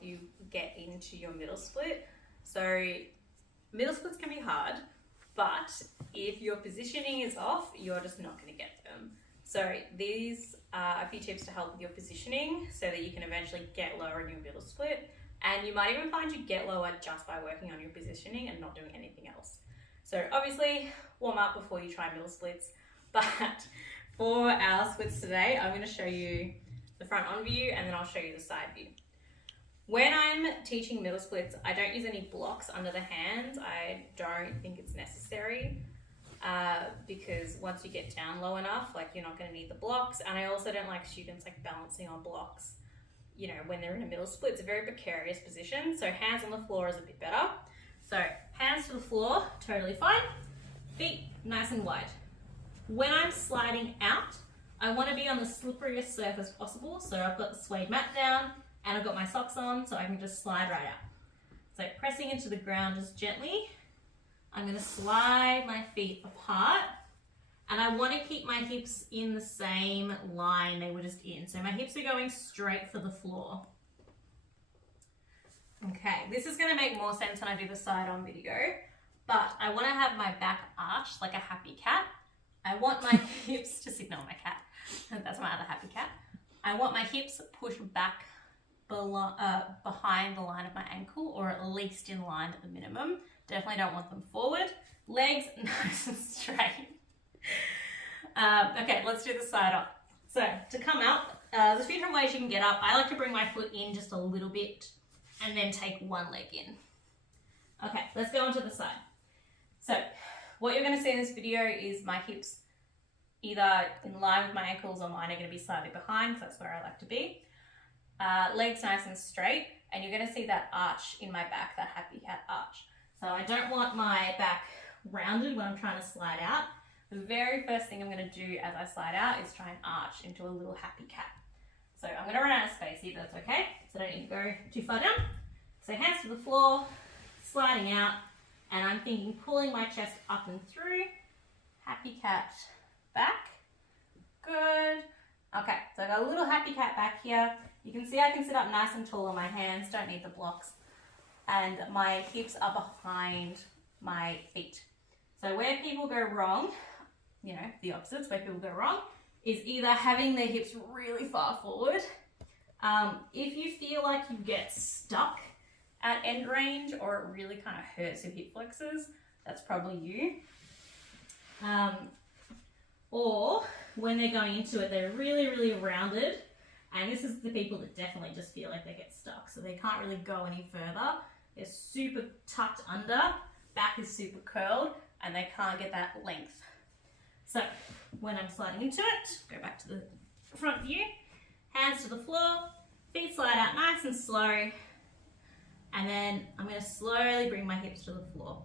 help you get into your middle split. So middle splits can be hard, but if your positioning is off, you're just not going to get them. So these are a few tips to help with your positioning so that you can eventually get lower in your middle split. And you might even find you get lower just by working on your positioning and not doing anything else. So obviously warm up before you try middle splits, but for our splits today, I'm going to show you the front on view and then I'll show you the side view. When I'm teaching middle splits, I don't use any blocks under the hands. I don't think it's necessary because once you get down low enough, like you're not going to need the blocks. And I also don't like students like balancing on blocks, you know, when they're in a middle split. It's a very precarious position. So hands on the floor is a bit better. So hands to the floor, totally fine. Feet nice and wide. When I'm sliding out, I want to be on the slipperiest surface possible. So I've got the suede mat down and I've got my socks on so I can just slide right out. So pressing into the ground just gently. I'm going to slide my feet apart and I want to keep my hips in the same line they were just in. So my hips are going straight for the floor. Okay, this is going to make more sense when I do the side on video, but I want to have my back arched like a happy cat. I want my hips, just ignore my cat, that's my other happy cat. I want my hips pushed back behind the line of my ankle, or at least in line at the minimum. Definitely don't want them forward. Legs nice and straight. Okay, let's do the side up. So to come up, there's a few different ways you can get up. I like to bring my foot in just a little bit and then take one leg in. Okay, let's go on to the side. So what you're going to see in this video is my hips either in line with my ankles or mine are going to be slightly behind because that's where I like to be. Legs nice and straight, and you're going to see that arch in my back, that happy cat arch. So I don't want my back rounded when I'm trying to slide out. The very first thing I'm going to do as I slide out is try and arch into a little happy cat. So I'm going to run out of space here, but that's okay. So I don't need to go too far down. So hands to the floor, sliding out, and I'm thinking pulling my chest up and through. Happy cat back. Good. Okay, so I got a little happy cat back here. You can see I can sit up nice and tall on my hands, don't need the blocks. And my hips are behind my feet. So where people go wrong, you know, the opposites, where people go wrong, is either having their hips really far forward. If you feel like you get stuck at end range or it really kind of hurts your hip flexors, that's probably you. Or when they're going into it, they're really, really rounded. And this is the people that definitely just feel like they get stuck. So they can't really go any further. They're super tucked under, back is super curled, and they can't get that length. So when I'm sliding into it, go back to the front view, hands to the floor, feet slide out nice and slow. And then I'm going to slowly bring my hips to the floor.